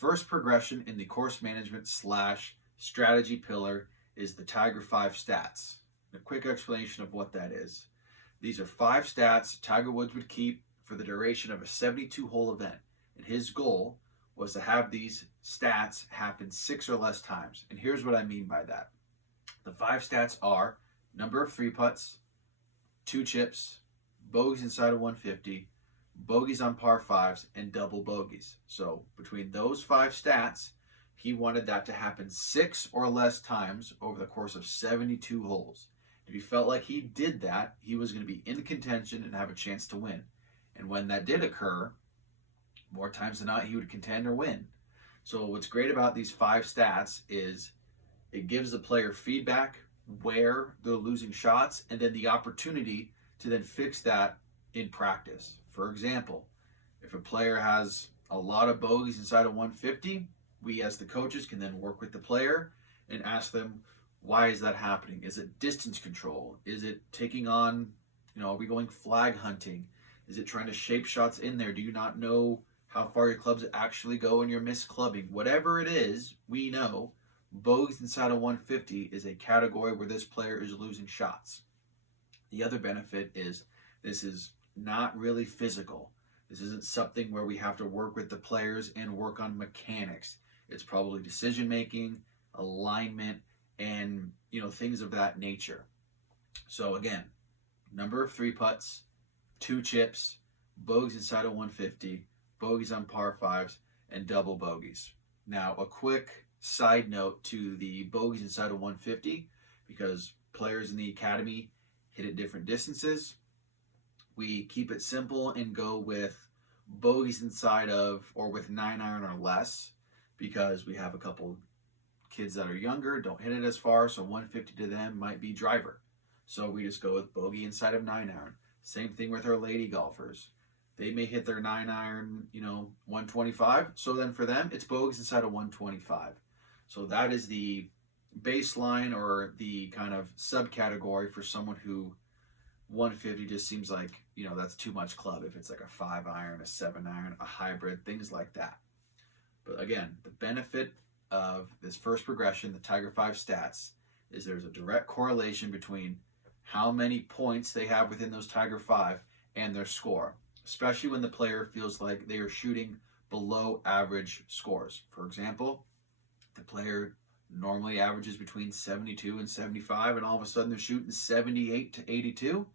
first progression in the course management slash strategy pillar is the Tiger 5 stats. A quick explanation of what that is. These are 5 stats Tiger Woods would keep for the duration of a 72-hole event. And his goal was to have these stats happen 6 or less times. And here's what I mean by that. The 5 stats are number of 3 putts, 2 chips, bogeys inside of 150, bogeys on par 5s, and double bogeys. So between those 5 stats, he wanted that to happen 6 or less times over the course of 72 holes. If he felt like he did that, he was going to be in contention and have a chance to win. And when that did occur, more times than not, he would contend or win. So what's great about these 5 stats is it gives the player feedback where they're losing shots and then the opportunity to then fix that in practice. For example, if a player has a lot of bogeys inside of 150, we as the coaches can then work with the player and ask them, why is that happening? Is it distance control? Is it taking on, are we going flag hunting? Is it trying to shape shots in there? Do you not know how far your clubs actually go and you're misclubbing? Whatever it is, we know bogeys inside of 150 is a category where this player is losing shots. The other benefit is this is not really physical. This isn't something where we have to work with the players and work on mechanics. It's probably decision making, alignment, and things of that nature. So again, number of 3 putts, 2 chips, bogeys inside of 150, bogeys on par 5s, and double bogeys. Now a quick side note to the bogeys inside of 150, because players in the academy hit at different distances. We keep it simple and go with bogeys inside of or with 9-iron or less, because we have a couple kids that are younger, don't hit it as far, so 150 to them might be driver. So we just go with bogey inside of 9-iron. Same thing with our lady golfers. They may hit their 9-iron, 125. So then for them, it's bogeys inside of 125. So that is the baseline or the kind of subcategory for someone who 150 just seems like, that's too much club. If it's like a 5-iron, a 7-iron, a hybrid, things like that. But again, the benefit of this first progression, the Tiger 5 stats, is there's a direct correlation between how many points they have within those Tiger 5 and their score, especially when the player feels like they are shooting below average scores. For example, the player normally averages between 72 and 75, and all of a sudden they're shooting 78 to 82.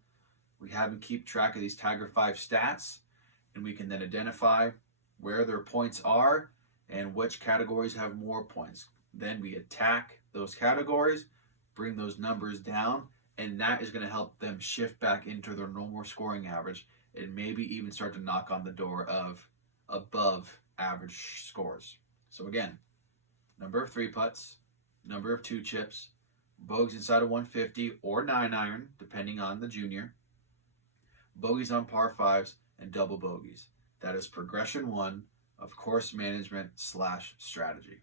We have them keep track of these Tiger 5 stats, and we can then identify where their points are and which categories have more points. Then we attack those categories, bring those numbers down, and that is going to help them shift back into their normal scoring average and maybe even start to knock on the door of above average scores. So again, number of 3 putts, number of 2 chips, bogeys inside of 150 or 9-iron, depending on the junior, bogeys on par 5s, and double bogeys. That is progression 1 of course management / strategy.